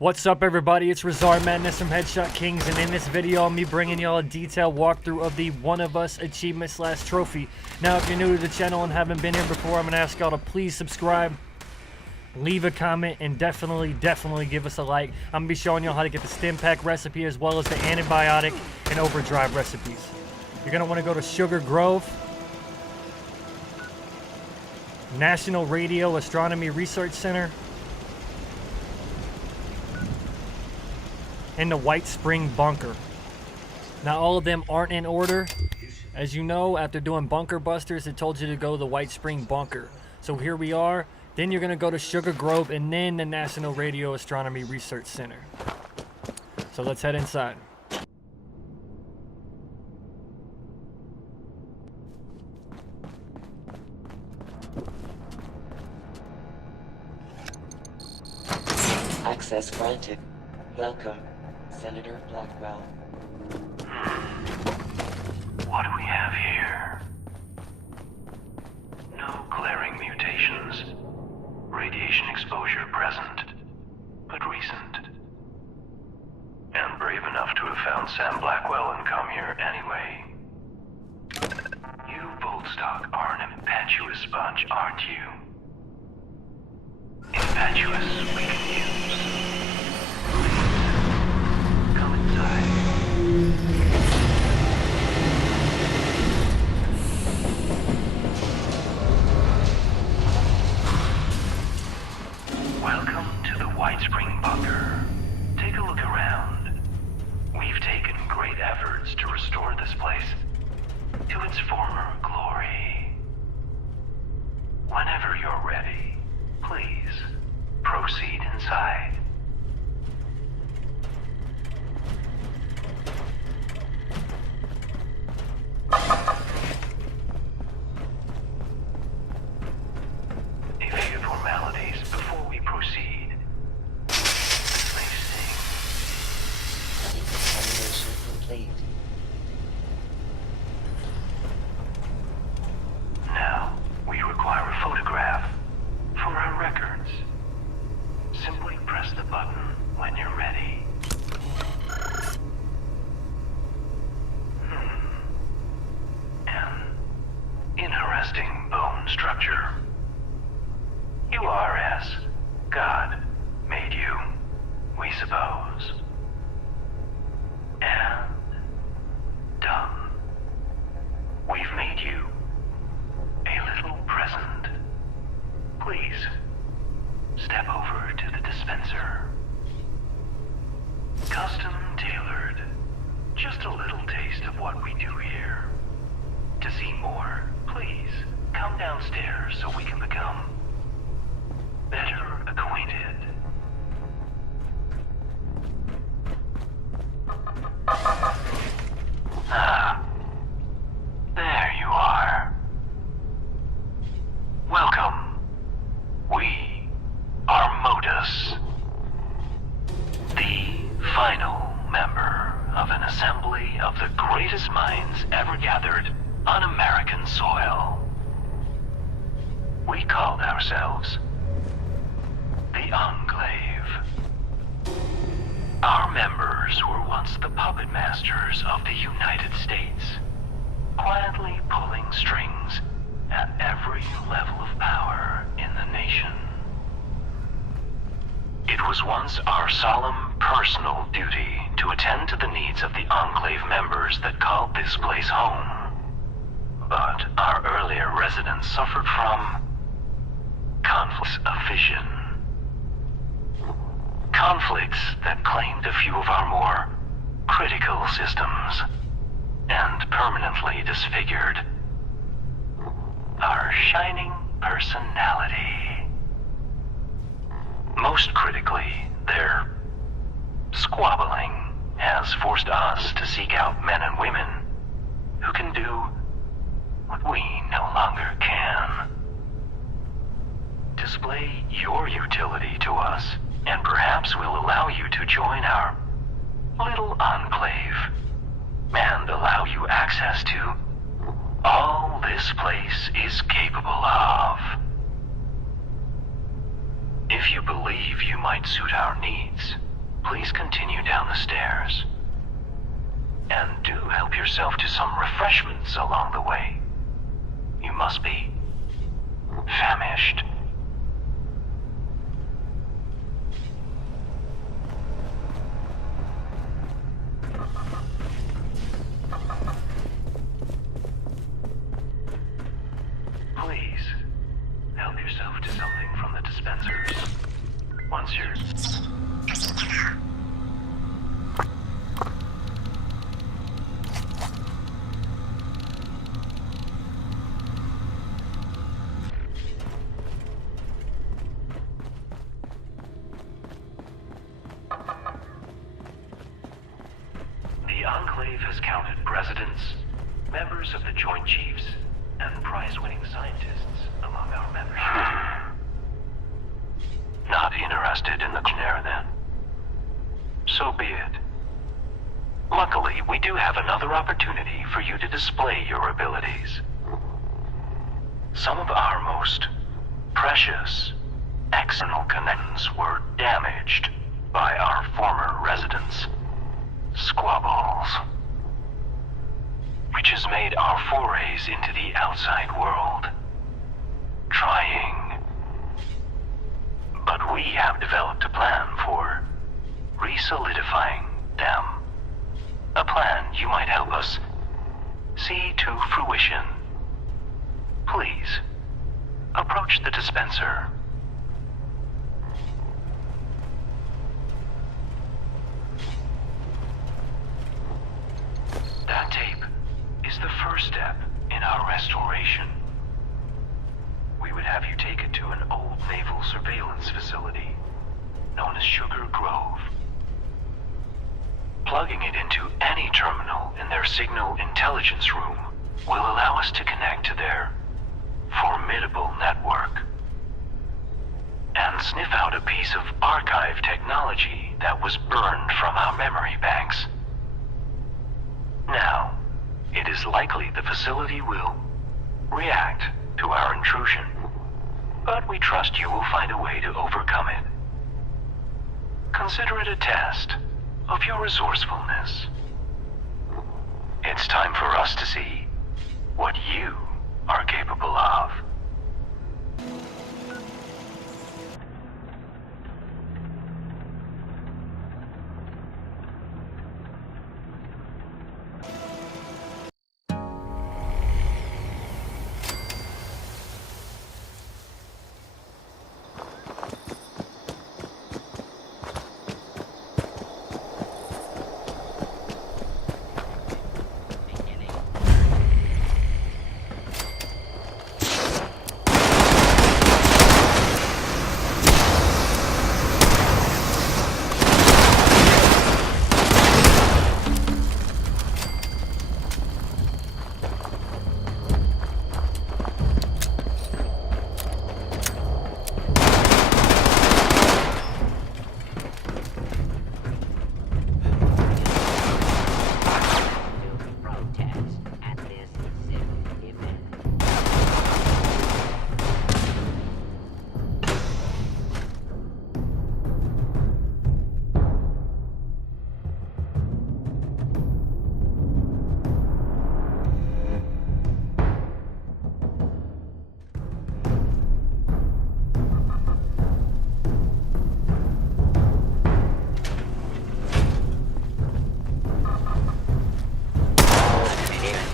What's up everybody, it's Rizar Madness from Headshot Kingz, and in this video I'll be bringing y'all a detailed walkthrough of the One of Us achievement / trophy. Now if you're new to the channel and haven't been here before, I'm going to ask y'all to please subscribe, leave a comment, and definitely give us a like. I'm going to be showing y'all how to get the Stimpack recipe as well as the antibiotic and overdrive recipes. You're going to want to go to Sugar Grove, National Radio Astronomy Research Center, and the WHITESPRING bunker. Now all of them aren't in order. As you know, after doing bunker busters, it told you to go to the WHITESPRING bunker. So here we are. Then you're going to go to Sugar Grove and then the National Radio Astronomy Research Center. So let's head inside. Access granted. Welcome, Senator Blackwell. What do we have here? No glaring mutations. Radiation exposure present, but recent. And brave enough to have found Sam Blackwell and come here anyway. You, Boldstock, are an impetuous bunch, aren't you? Impetuous we can use. Come inside. Welcome to the WHITESPRING bunker. Take a look around. We've taken great efforts to restore this place to its former glory. Whenever you're ready, please proceed inside. A few formalities before we proceed. This may sting. Examination complete. Now, we require a photograph for our records. Simply press the button when you're ready. An interesting bone structure. You are as God made you, we suppose. And done. We've made you a little present. Please, step over to the dispenser. Custom tailored. Just a little taste of what we do here. To see more, please come downstairs so we can become better acquainted. Ah, there you are. Welcome. We are MODUS, the final member of an assembly of the greatest minds ever gathered on American soil. We called ourselves the Enclave. Our members were once the puppet masters of the United States, quietly pulling strings at every level of power in the nation. It was once our solemn personal duty to attend to the needs of the Enclave members that called this place home. But our earlier residents suffered from conflicts of vision. Conflicts that claimed a few of our more critical systems and permanently disfigured our shining personality. Most critically, their squabbling has forced us to seek out men and women who can do what we no longer can. Display your utility to us, and perhaps we'll allow you to join our little enclave and allow you access to all this place is capable of. If you believe you might suit our needs, please continue down the stairs. And do help yourself to some refreshments along the way. You must be famished. Please, help yourself to something from the dispensers. Once you're... The Enclave has counted presidents, members of the Joint Chiefs, and prize-winning scientists among our membership. Not interested in the N.R.A. then? So be it. Luckily, we do have another opportunity for you to display your abilities. Some of our most precious external connections were damaged by our former residents' squabbles, which has made our forays into the outside world trying. But we have developed a plan for re-solidifying them. A plan you might help us see to fruition. Please, approach the dispenser. That tape is the first step in our restoration. We would have you take it to an old naval surveillance facility known as Sugar Grove. Plugging it into any terminal in their signal intelligence room will allow us to connect to their formidable network and sniff out a piece of archive technology that was burned from our memory banks. Now, it is likely the facility will react to our intrusion, but we trust you will find a way to overcome it. Consider it a test of your resourcefulness. It's time for us to see what you are capable of.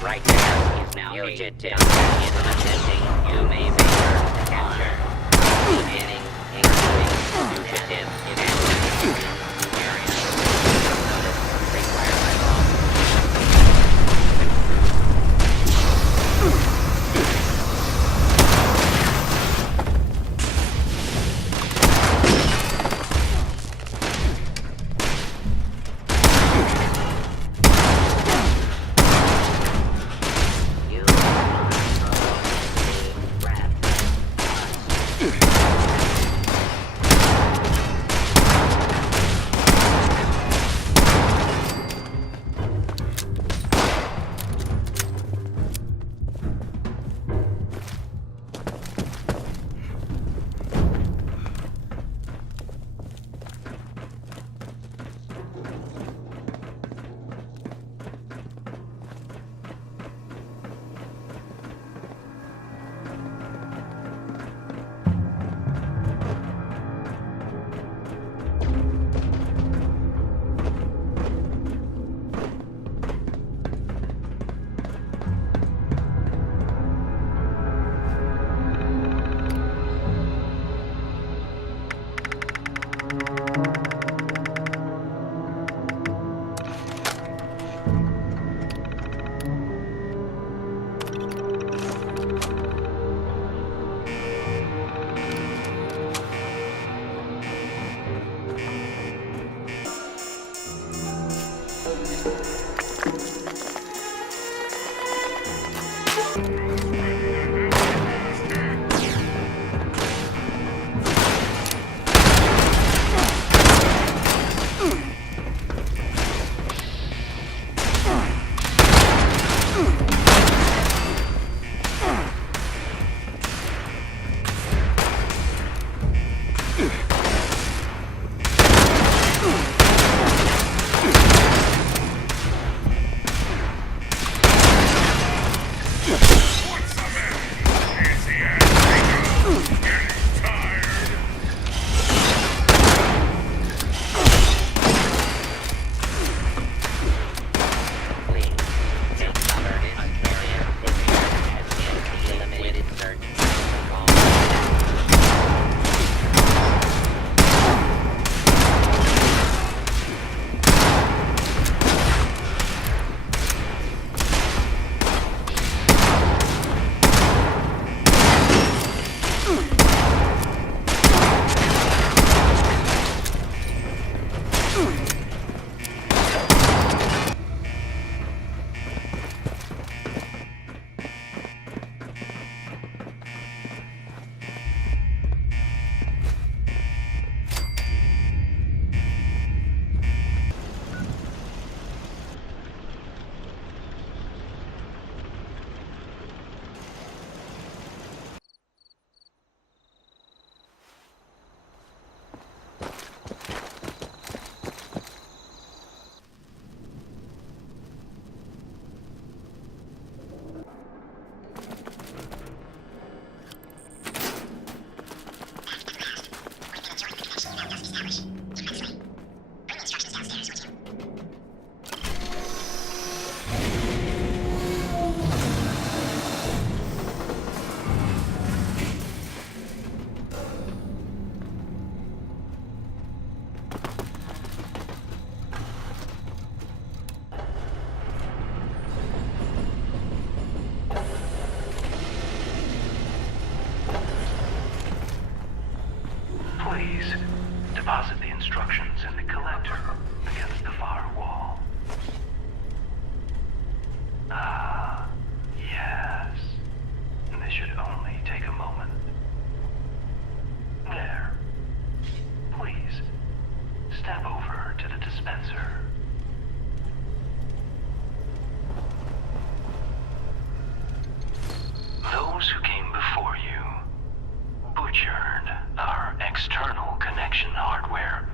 Right there is now fugitive. Is attempting. You may be sure to capture. Beginning incoming fugitive evacuation area. Notice required by law. Please, deposit the instructions in the collector against the far wall. Ah, yes. This should only take a moment. There. Please, step over to the dispenser. Those who came before you butchered our external connection hardware,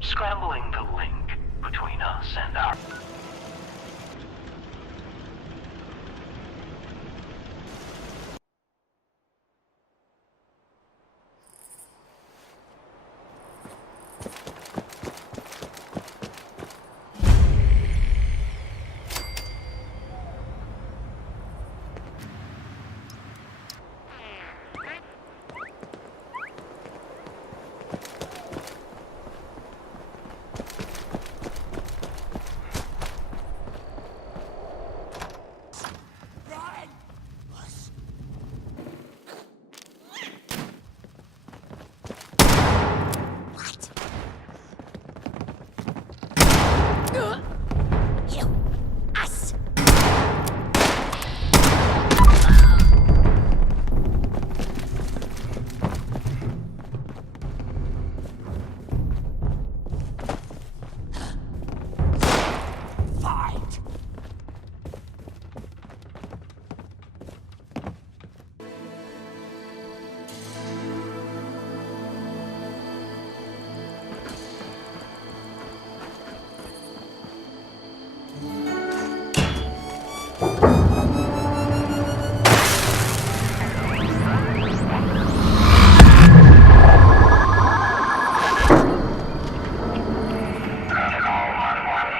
scrambling the link between us and our...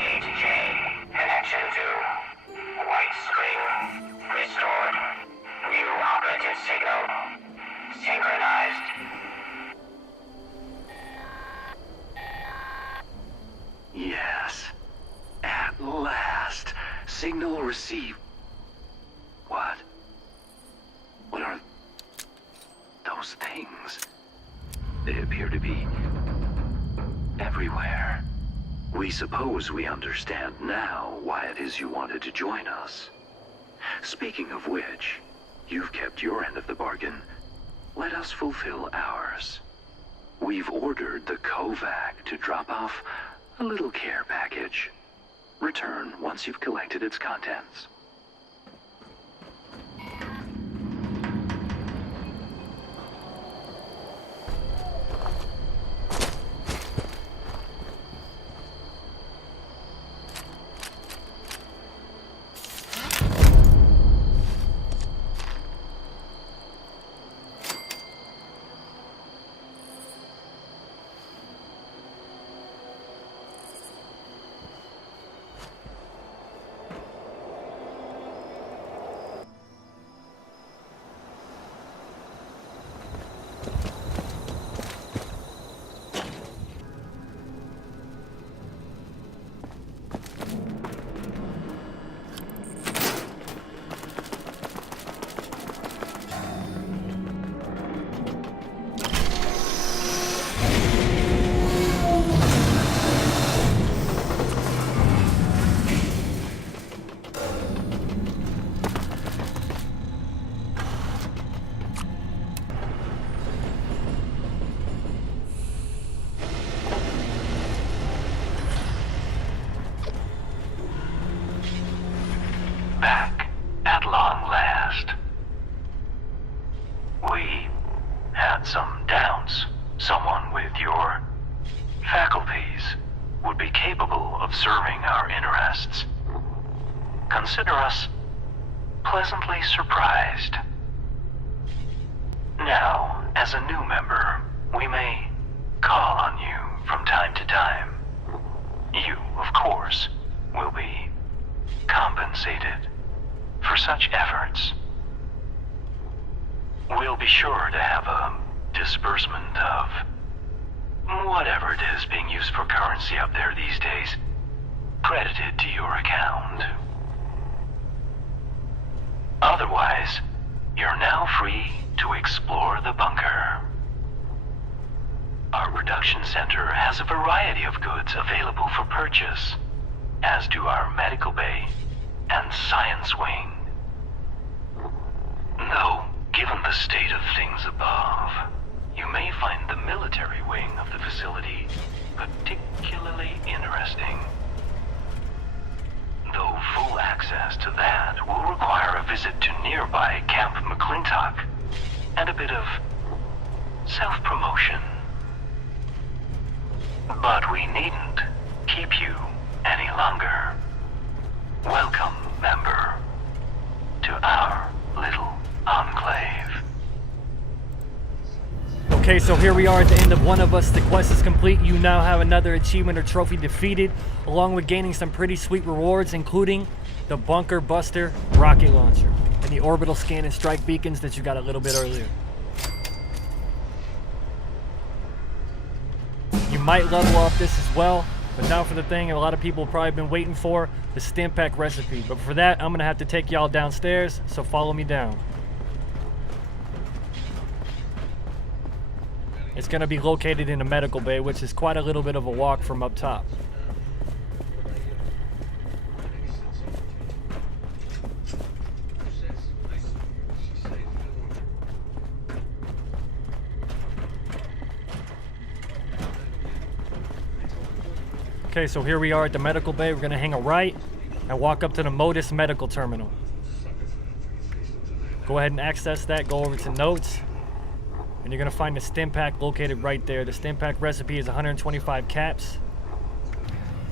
H.S.K. Connection to WHITESPRING restored. New operative signal synchronized. Yes. At last. Signal received. What? What are those things? They appear to be everywhere. We suppose we understand now why it is you wanted to join us. Speaking of which, you've kept your end of the bargain. Let us fulfill ours. We've ordered the COVAC to drop off a little care package. Return once you've collected its contents. Back at long last. We had some doubts someone with your faculties would be capable of serving our interests. Consider us pleasantly surprised. Now, as a new member, we may call on you from time to time. of course, will be compensated for such efforts. We'll be sure to have a disbursement of whatever it is being used for currency up there these days credited to your account. Otherwise, you're now free to explore the bunker. Our production center has a variety of goods available for purchase, as do our medical bay and science wing. Though, given the state of things above, you may find the military wing of the facility particularly interesting. Though full access to that will require a visit to nearby Camp McClintock and a bit of self-promotion. But we needn't keep you any longer. Welcome, member, to our little enclave. Okay, so here we are at the end of One of Us. The quest is complete. You now have another achievement or trophy defeated, along with gaining some pretty sweet rewards, including the Bunker Buster rocket launcher and the orbital scan and strike beacons that you got a little bit earlier. You might level up this as well, but now for the thing a lot of people have probably been waiting for, the Stimpack recipe. But for that, I'm gonna have to take y'all downstairs, so follow me down. It's going to be located in a medical bay, which is quite a little bit of a walk from up top. Okay, so here we are at the medical bay. We're going to hang a right and walk up to the MODUS medical terminal. Go ahead and access that, go over to notes. And you're going to find the Stimpack located right there. The Stimpack recipe is 125 caps.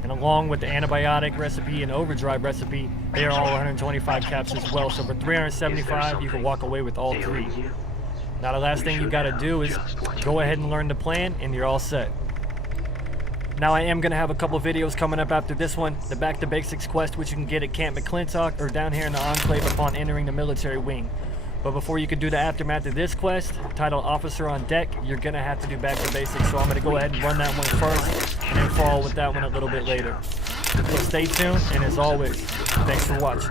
And along with the antibiotic recipe and overdrive recipe, they are all 125 caps as well. So for 375, you can walk away with all three. Now the last thing you got to do is go ahead and learn the plan, and you're all set. Now I am going to have a couple videos coming up after this one. The Back to Basics quest, which you can get at Camp McClintock or down here in the Enclave upon entering the military wing. But before you can do the aftermath of this quest, titled Officer on Deck, you're going to have to do Back to Basics. So I'm going to go ahead and run that one first, and then follow with that one a little bit later. So stay tuned, and as always, thanks for watching.